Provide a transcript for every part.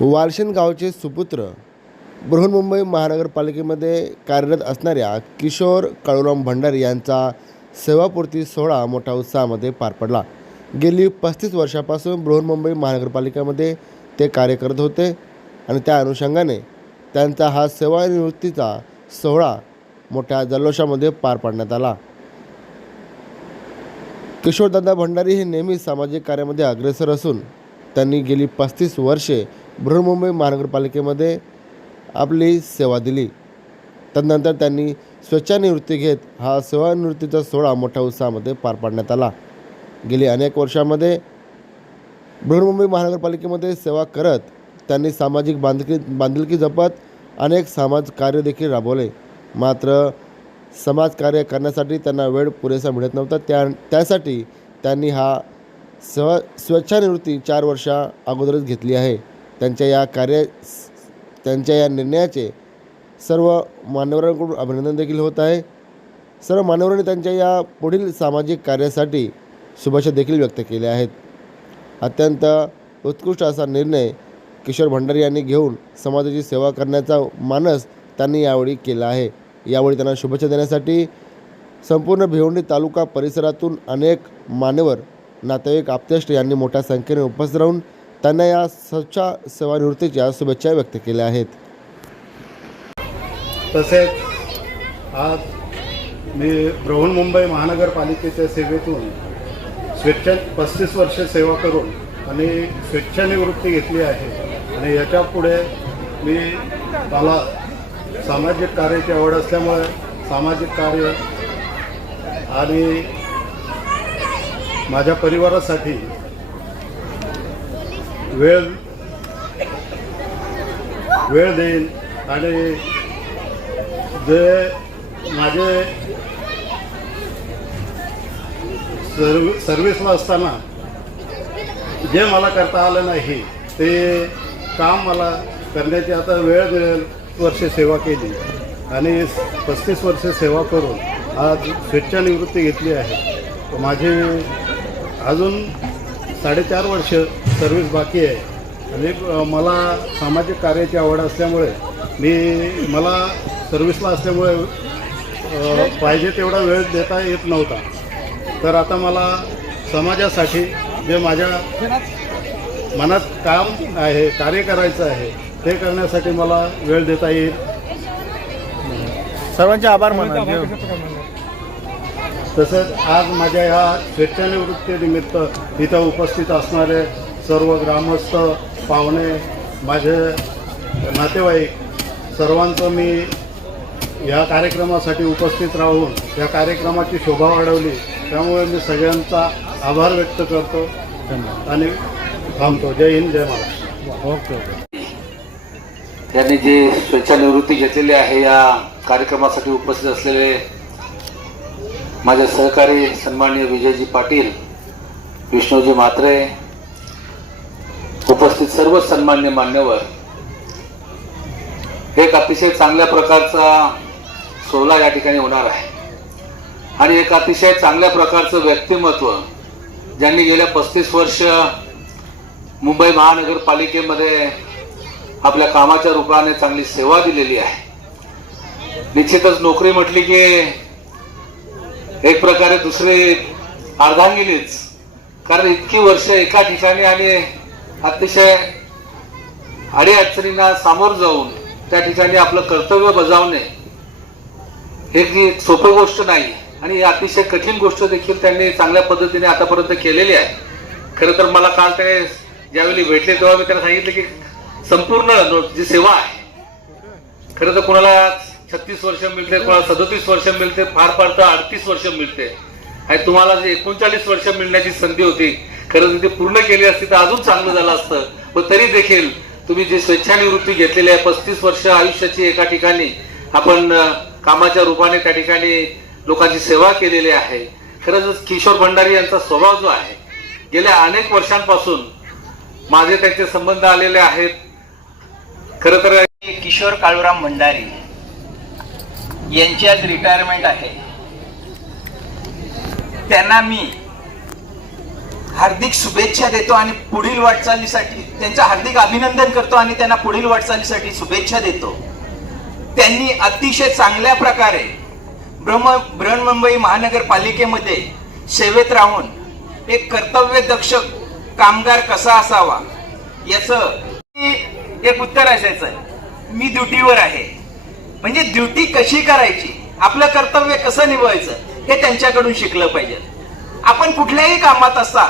वारशेन गावचे सुपुत्र बृहन्मुंबई महानगरपालिकेमध्ये कार्यरत असणाऱ्या किशोर काळूराम भंडारी यांचा सेवापूर्ती सोहळा मोठ्या उत्साहामध्ये पार पडला. गेली पस्तीस वर्षापासून बृहन्मुंबई महानगरपालिकेमध्ये ते कार्य करत होते आणि त्या अनुषंगाने त्यांचा हा सेवानिवृत्तीचा सोहळा मोठ्या जल्लोषामध्ये पार पाडण्यात आला. किशोरदादा भंडारी हे नेहमी सामाजिक कार्यामध्ये अग्रेसर असून त्यांनी गेली पस्तीस वर्षे बृहन्मुंबई महानगरपालिकेमध्ये आपली सेवा दिली. तदनंतर त्यांनी स्वच्छानिवृत्ती घेत हा सेवानिवृत्तीचा सोहळा मोठ्या उत्साहामध्ये पार पाडण्यात आला. गेली अनेक वर्षामध्ये बृहन्मुंबई महानगरपालिकेमध्ये सेवा करत त्यांनी सामाजिक बांधकी बांधिलकी जपत अनेक समाज कार्य देखील राबवले. मात्र समाजकार्य करण्यासाठी त्यांना वेळ पुरेसा मिळत नव्हता. त्या त्यासाठी त्यांनी हा स्व स्वेच्छानिवृत्ती चार वर्षा अगोदरच घेतली आहे. त्यांच्या या कार्य त्यांच्या या निर्णयाचे सर्व मान्यवरांकडून अभिनंदन देखील होत आहे. सर्व मान्यवरांनी त्यांच्या या पुढील सामाजिक कार्यासाठी शुभेच्छा देखील व्यक्त केल्या आहेत. अत्यंत उत्कृष्ट असा निर्णय किशोर भंडारी यांनी घेऊन समाजाची सेवा करण्याचा मानस त्यांनी यावेळी केला आहे. यावेळी त्यांना शुभेच्छा देण्यासाठी संपूर्ण भिवंडी तालुका परिसरातून अनेक मान्यवर नातेवाईक आप्तेष्ट यांनी मोठ्या संख्येने उपस्थित राहून त्यांना या स्वच्छा सेवानिवृत्तीच्या शुभेच्छा व्यक्त केल्या आहेत. तसेच आज मी बृहन्मुंबई महानगरपालिकेच्या सेवेतून स्वेच्छा पस्तीस वर्ष सेवा करून आणि स्वेच्छानिवृत्ती घेतली आहे. आणि याच्यापुढे मी मला सामाजिक कार्याची आवड असल्यामुळे सामाजिक कार्य आणि माझ्या परिवारासाठी वेळ वेळ देईन. आणि जे माझे सर्व सर्व्हिसला असताना जे मला करता आलं नाही ते काम मला करण्याची आता वेळ मिळेल वर्ष सेवा केली. आणि पस्तीस वर्ष सेवा करून आज स्वेच्छानिवृत्ती घेतली आहे. माझे अजून साडेचार वर्ष सर्व्हिस बाकी आहे. आणि मला सामाजिक कार्याची आवड असल्यामुळे मी मला सर्व्हिसला असल्यामुळे पाहिजे तेवढा वेळ देता येत नव्हता. तर आता मला समाजासाठी जे माझ्या मनात काम आहे कार्य करायचं आहे ते करण्यासाठी मला वेळ देता येईल. सर्वांचे आभार माना तसंच आज माझ्या ह्या स्वेच्छानिवृत्तीनिमित्त इथं उपस्थित असणारे सर्व ग्रामस्थ पाहुणे माझे नातेवाईक सर्वांचं मी या कार्यक्रमासाठी उपस्थित राहून या कार्यक्रमाची शोभा वाढवली. त्यामुळे मी सगळ्यांचा आभार व्यक्त करतो आणि थांबतो. जय हिंद जय महाराष्ट्र. Okay okay. यांनी जी स्वेच्छानिवृत्ती घेतलेली आहे या कार्यक्रमासाठी उपस्थित असलेले माझे सहकारी सन्माननीय विजयजी पाटील विष्णूजी म्हात्रे उपस्थित सर्व सन्मान्य मान्यवर एक अतिशय चांगल्या प्रकारचा सोहळा या ठिकाणी होणार आहे. आणि एक अतिशय चांगल्या प्रकारचं व्यक्तिमत्व ज्यांनी गेल्या पस्तीस वर्ष मुंबई महानगरपालिकेमध्ये आपल्या कामाच्या रूपाने चांगली सेवा दिलेली आहे. निश्चितच नोकरी म्हटली की एक प्रकारे दुसरी अर्धांगिनीच. कारण इतकी वर्ष एका ठिकाणी आणि अतिशय अडीअडचणींना सामोर जाऊन त्या ठिकाणी आपलं कर्तव्य बजावणे हे की सोपं गोष्ट नाही आणि ही अतिशय कठीण गोष्ट देखील त्यांनी चांगल्या पद्धतीने आतापर्यंत केलेली आहे. खरं तर मला काल त्याने ज्यावेळी भेटले तेव्हा मी त्यांना सांगितलं की संपूर्ण जी सेवा आहे खरं तर कोणाला छत्तीस वर्ष मिळते कोणाला सदोतीस वर्ष मिळते फार फार तर अडतीस वर्ष मिळते. आणि तुम्हाला जे एकोणचाळीस वर्ष मिळण्याची संधी होती खरं तर ते पूर्ण केली असती तर अजून चांगलं झालं असतं. पण तरी देखील तुम्ही जी स्वेच्छानिवृत्ती घेतलेली आहे पस्तीस वर्ष आयुष्याची एका ठिकाणी आपण कामाच्या रूपाने त्या ठिकाणी लोकांची सेवा केलेली आहे. खरंच किशोर भंडारी यांचा स्वभाव जो आहे गेल्या अनेक वर्षांपासून माझे त्यांचे संबंध आलेले आहेत. खरं तर किशोर काळूराम भंडारी यांची आज रिटायरमेंट आहे. त्यांना मी हार्दिक शुभेच्छा देतो आणि पुढील वाटचालीसाठी त्यांचं हार्दिक अभिनंदन करतो आणि त्यांना पुढील वाटचालीसाठी शुभेच्छा देतो. त्यांनी अतिशय चांगल्या प्रकारे ब्रह्म बृहन्मुंबई महानगरपालिकेमध्ये सेवेत राहून एक कर्तव्यदक्ष कामगार कसा असावा याचं एक उत्तर असायचं आहे. मी ड्युटीवर आहे. म्हणजे ड्युटी कशी करायची? आपलं कर्तव्य कसं निभवायचं? हे त्यांच्याकडून शिकलं पाहिजे. आपण कुठल्याही कामात असता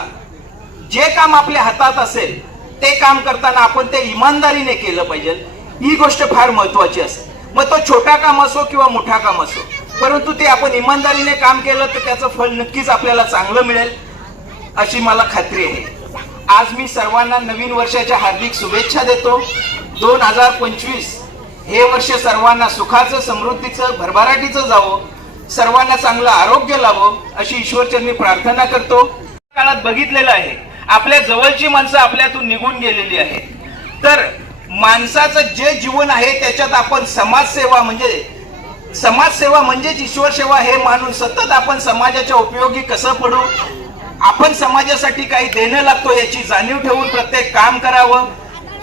जे काम आपल्या हातात असेल ते काम करताना आपण ते इमानदारीने केलं पाहिजे. ही गोष्ट फार महत्वाची असते. मग तो छोटा काम असो किंवा मोठा काम असो परंतु ते आपण इमानदारीने काम केलं तर त्याचं फळ नक्कीच आपल्याला चांगलं मिळेल अशी मला खात्री आहे. आज मी सर्वांना नवीन वर्षाच्या हार्दिक शुभेच्छा देतो. दोन हजार पंचवीस हे वर्ष सर्वांना सुखाचं समृद्धीचं भरभराटीचं जावं. सर्वांना चांगलं आरोग्य लावो अशी ईश्वरचरणी प्रार्थना करतो. काळात बघितलेलं आहे आपल्या जवळची माणसं आपल्यातून निघून गेलेली आहेत. तर माणसाचं जे जीवन आहे त्याच्यात आपण समाजसेवा म्हणजे समाजसेवा म्हणजेच ईश्वर सेवा हे मानून सतत आपण समाजाच्या उपयोगी कसं पडू? आपण समाजासाठी काही देणं लागतो याची जाणीव ठेवून प्रत्येक काम करावं.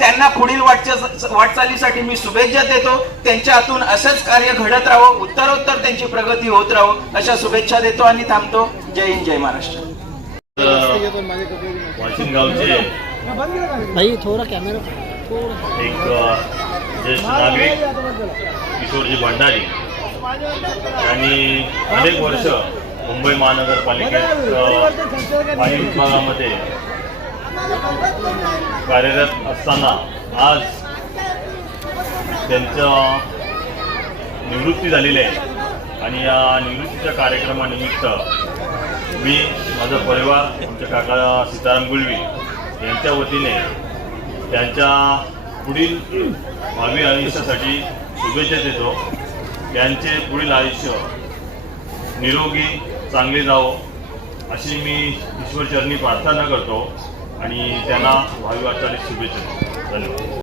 त्यांना पुढील वाटचालीसाठी मी शुभेच्छा देतो. त्यांच्या हातून असंच कार्य घडत राहावं उत्तरोत्तर त्यांची प्रगती होत राहो अशा शुभेच्छा देतो आणि थांबतो. जय हिंद जय महाराष्ट्र. वाशिम गावचे भाई थोड़ा कैमरा थोड़ा एक अ, ज्येष्ठ नागरिक किशोरजी भंडारी. यांनी अनेक वर्ष मुंबई महानगरपालिकेत वायू विभागामध्ये कार्यरत असताना आज त्यांचं निवृत्ती झालेली आहे. आणि या निवृत्तीच्या कार्यक्रमानिमित्त मी माझा परिवार आमच्या काका सीताराम गुळवी यांच्या वतीने त्यांच्या पुढील भावी आयुष्यासाठी शुभेच्छा देतो. त्यांचे पुढील आयुष्य निरोगी चांगले जावो अशी मी ईश्वरचरणी प्रार्थना करतो. आणि त्यांना भावी वाटचालीस शुभेच्छा धन्यवाद.